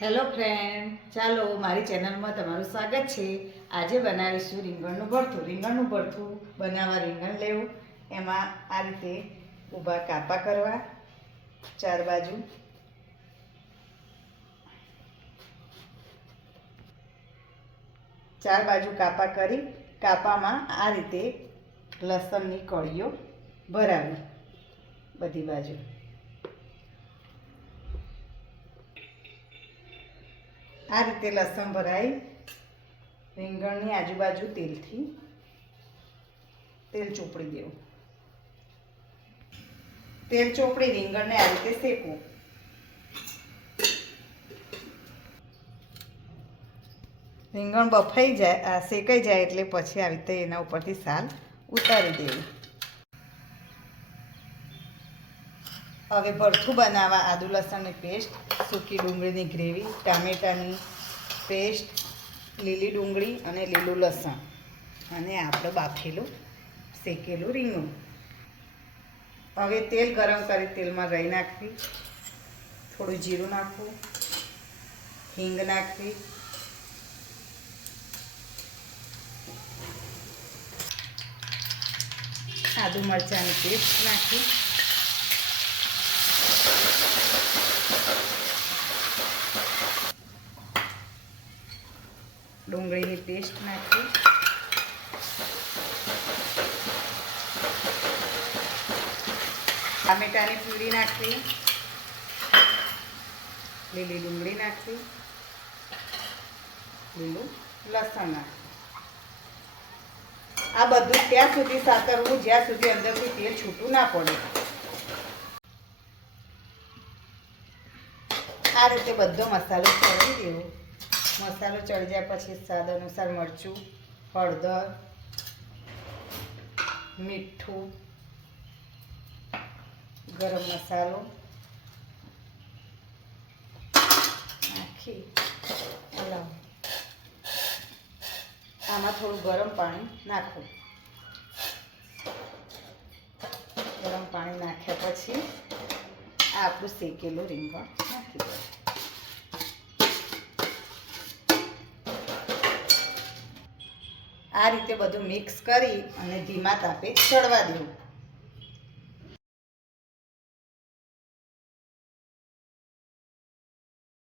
Hello friend, ચાલો મારી ચેનલમાં તમારું સ્વાગત છે. આજે બનાવીશું રીંગણનું ભરથું. રીંગણનું ભરથું બનાવવા રીંગણ લેવું, એમાં આ રીતે ઊભા કાપા કરવા, ચાર બાજુ કાપા કરી કાપામાં આ રીતે લસણની કળીઓ ભરાવી બધી બાજુ. આ રીતે લસણ ભરાઈ રીંગણની આજુબાજુ તેલ ચોપડી દેવું. તેલ ચોપડી રીંગણને આ રીતે શેકવું. રીંગણ બફાઈ જાય, શેકાઈ જાય એટલે પછી આવી રીતે એના ઉપરથી સાલ ઉતારી દેવું. હવે ભરથું બનાવવા આદુ લસણની પેસ્ટ, સૂકી ડુંગળીની ગ્રેવી, ટામેટાની પેસ્ટ, લીલી ડુંગળી અને લીલું લસણ અને આપણે બાફેલું શેકેલું રીંગણ. હવે તેલ ગરમ કરી તેલમાં રાઈ નાખવી, થોડું જીરું નાખવું, હિંગ નાખવી, આદુ મરચાંની પેસ્ટ નાખી, ડુંગળીની પેસ્ટ નાખી, ટામેટાની પ્યુરી નાખવી, લીલી ડુંગળી નાખવી, લીલું લસણ નાખવું. આ બધું ત્યાં સુધી સાતરવું જ્યાં સુધી અંદરથી તેલ છૂટું ના પડે. આ રીતે બધો મસાલો ચડી દેવો. મસાલો ચડી જાય પછી સ્વાદ અનુસાર મરચું, હળદર, મીઠું, ગરમ મસાલો નાખી હલાવો. આમાં થોડું ગરમ પાણી નાખવું. ગરમ પાણી નાખ્યા પછી આ આપણું શેકેલું રીંગણ નાખી દઉં. આ રીતે બધું મિક્સ કરી અને ધીમા તાપે ચડવા દેવું.